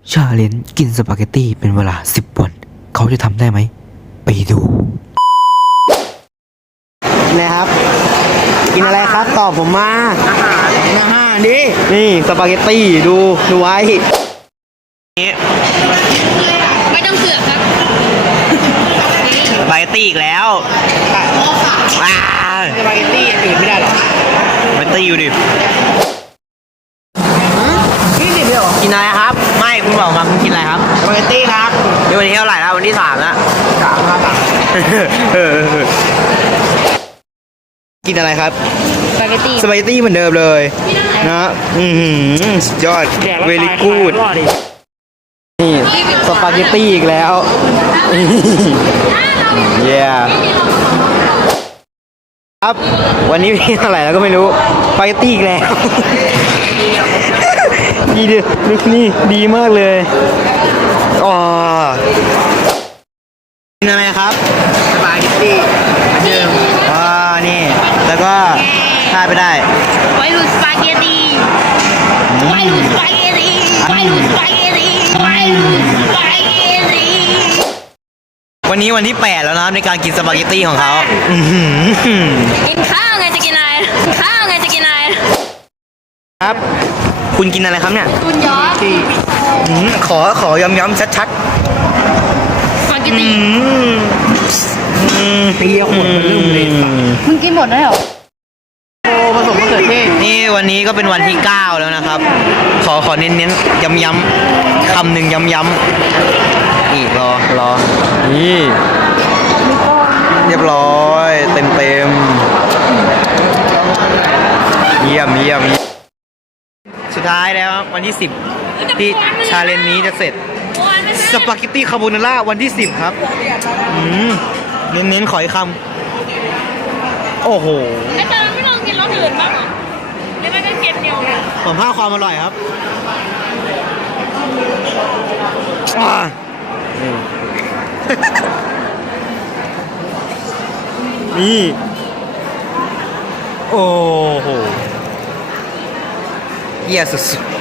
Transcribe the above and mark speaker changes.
Speaker 1: ชาเลนจ์กินสปาเกตตี้เป็นเวลา10 วันเขาจะทำได้ไหมไปดู
Speaker 2: นะครับกินอะไรครับตอบผมมาอาหารดินี่สปาเกตตี้ดูไว้
Speaker 3: ไม่ต้องเสือกครับ
Speaker 2: สปาเกตตี้อีกแล้วสปาเกตตี้อื่นไม่ได้หรอสปาเกตตี้อยู่ดินี่ดิบเหรอกินอะไรครับไม่คุณบอกมาคุณกินอะไรครับสปาเกตตี้ครับนี่วันที่เท่าไหร่แล้ววันที่3แล้ว3ครับกินอะไรครับ
Speaker 3: สปาเกตตี้
Speaker 2: สปาเกตตี้เหมือนเดิมเลยนะสุดยอดเวลิกูดนี่สปาเกตตี้อีกแล้วเย้ครับวันนี้เป็นอะไรแล้วก็ไม่รู้สปาเกตตี้อีกแล้วดีดิลูกนี่ดีมากเลยอ๋อกินอะไรครับสปาเกตตี้เหมือนเดิมนี่แล้วก็พลาดไปได้
Speaker 3: ไวรูสปาเกตตี้ไวรูสปาเกตตี้ไวรูสปาเกตตี้ไวรูสปาเกตตี้
Speaker 2: วันนี้วันที่8แล้วนะครับในการกินสปาเกตตี้ของเขา
Speaker 3: กินข้าวไงจะกินอะไรข้าวไงจะกินอะไร
Speaker 2: ครับคุณกินอะไรครับเนี่ย
Speaker 3: คุณยอม
Speaker 2: ขอย้ำชัด
Speaker 3: สปาเกตตี้
Speaker 2: เปรี้ยวหมดลืมเลย
Speaker 3: มึงกินหมดได้เหรอ
Speaker 2: โอ้ผสมมะเขือเทศนี่วันนี้ก็เป็นวันที่9แล้วนะครับขอเน้นย้ำคำหนึ่งย้ำนี่รอนี่เรียบร้อยเต็มเยี่ยมสุดท้ายแล้ววันที่10ที่ชาเลนจ์นี้จะเสร็จสปาเกตตี้คาโบนาร่าวันที่10ครับเน้นขออีกคำโอ้โห
Speaker 3: ไอ้เต๋อไม่ลองกินรสอื่นบ้างเหรอหรือไม่ก็เค็มเดียว
Speaker 2: ผมภาคความอร่อยครับนี่โอ้โหเยี่ยสุด